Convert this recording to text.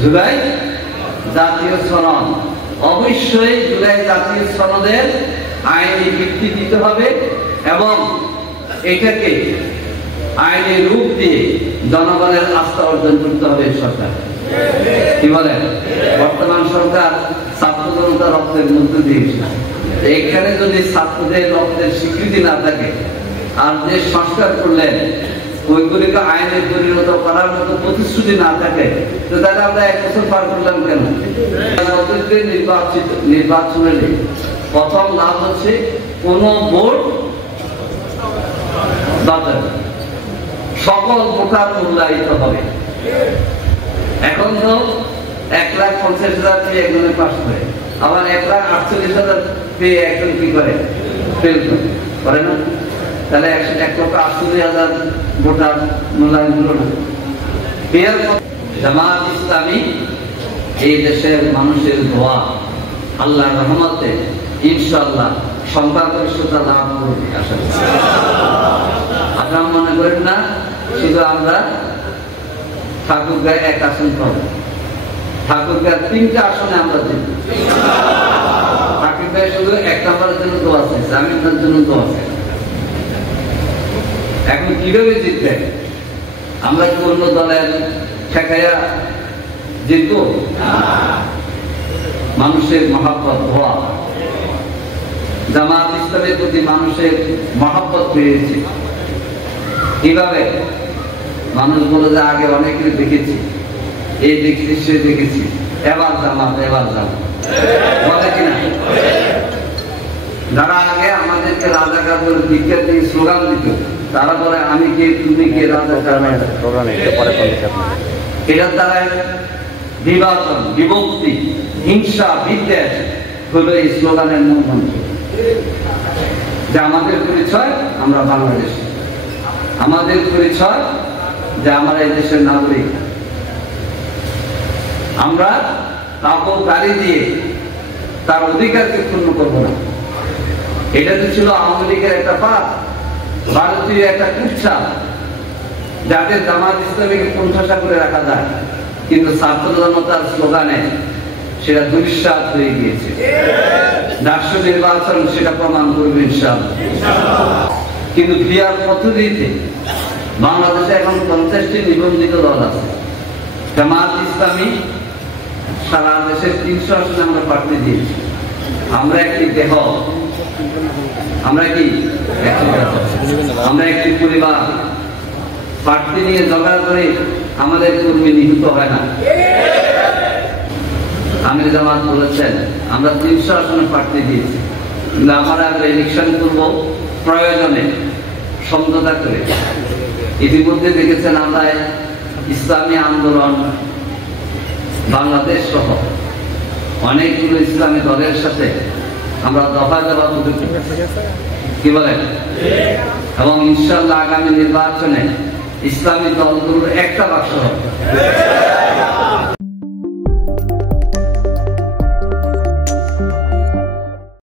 জুলাই জাতীয় সনদ, অবশ্যই জুলাই জাতীয় সনদের আইনি ভিত্তি দিতে হবে এবং এটাকে আইনি রূপ দিয়ে জনগণের আস্থা অর্জন করতে হবে। সরকার কি বলেন? বর্তমান সরকার ছাত্র জনতা রক্তের মধ্যে দিয়েছে। এখানে যদি ছাত্রদের রক্তের স্বীকৃতি না থাকে আর যে সংস্কার করলেন ওইগুলিকে আইনে পরিণত করার মতো প্রতিশ্রুতি না থাকে, তো তাহলে আমরা 1 বছর পার করলাম কেন? নির্বাচনের প্রথম লাভ হচ্ছে কোন ভোট বাতিল, সকল ভোটার মূল্যায়িত হবে। এখন তো 1,50,000 পেয়ে একজনে পাস করে, আবার 1,48,000 পেয়ে একজন কি করে? ফেল করে না? তাহলে 1,48,000 ভোটার মূল্যায়ন হলো না। জামাত ইসলামী এই দেশের মানুষের দোয়া, আল্লাহর রহমতে ইনশাআল্লাহ সংখ্যাগরিষ্ঠতা লাভ করবে। আশা করি আপনারা মনে করেন না শুধু আমরা ঠাকুরগাঁয় 1 আসন পাবো, ঠাকুরগাঁয় 3টা আসনে আমরা জিতব। ঠাকুরগাঁয় শুধু 1 নম্বরের জন্য দোয়া আছে, জামিনদার জন্য দোয়া আছে। এখন কিভাবে জিতবে? আমরা কি অন্য দলের ঠেকাইয়া জিতবো? মানুষের মহাব্বত হওয়া, জামাত ইসলামের প্রতি মানুষের মহাব্বত পেয়েছে। কিভাবে? মানুষ বলে যে আগে অনেকে দেখেছি, এই দেখেছি সে দেখেছি, এবার জামাত এবার জামাত বলে কিনা? যারা আগে আমাদেরকে রাজাকার বলে দীক্ষা দিয়ে স্লোগান দিত, তারা বলে আমি কে তুমি কে রাজাকার। এটার দ্বারা বিভাজন, বিভক্তি, হিংসা, বিদ্বেষ হলো এই স্লোগানের মূল মন্ত্র। যে আমাদের পরিচয় আমরা বাংলাদেশী, আমাদের পরিচয় যে আমরা এই দেশের নাগরিক। আমরা কাপড় গাড়ি দিয়ে তার অধিকারকে পূর্ণ করবো না। এটা তো ছিল আওয়ামী লীগের একটা পাপ, ভারতীয় একটা কুচ্ছা, যাতে জামাত ইসলামীকে কোণঠাসা করে রাখা যায়। কিন্তু ছাত্র জনতার স্লোগানে সেটা দুঃসাৎ হয়ে গিয়েছে। রাষ্ট্র নির্বাচন সেটা প্রমাণ করবে ইনশাআল্লাহ। কিন্তু ক্রিয়ার পদ্ধতিতে বাংলাদেশে এখন 50টি নিবন্ধিত দল আছে। জামাত ইসলামী সারা দেশের 300 আসনে আমরা প্রার্থী দিয়েছি। আমরা একটি দেহ, আমরা কি আমরা একটি পরিবার। প্রার্থী নিয়ে ঝগড়া করে আমাদের কর্মী নিহত হয় না। আমির জামাত বলেছেন আমরা 300 আসনে প্রার্থী দিয়েছি, কিন্তু আমরা ইলেকশন করব প্রয়োজনে সমঝোতা করে। ইতিমধ্যে দেখেছেন আমরা ইসলামী আন্দোলন বাংলাদেশ সহ অনেকগুলো ইসলামী দলের সাথে আমরা দফায় দফা কি বলেন, এবং ইনশাআল্লাহ আগামী নির্বাচনে ইসলামী দলগুলোর একটা বাক্স হবে।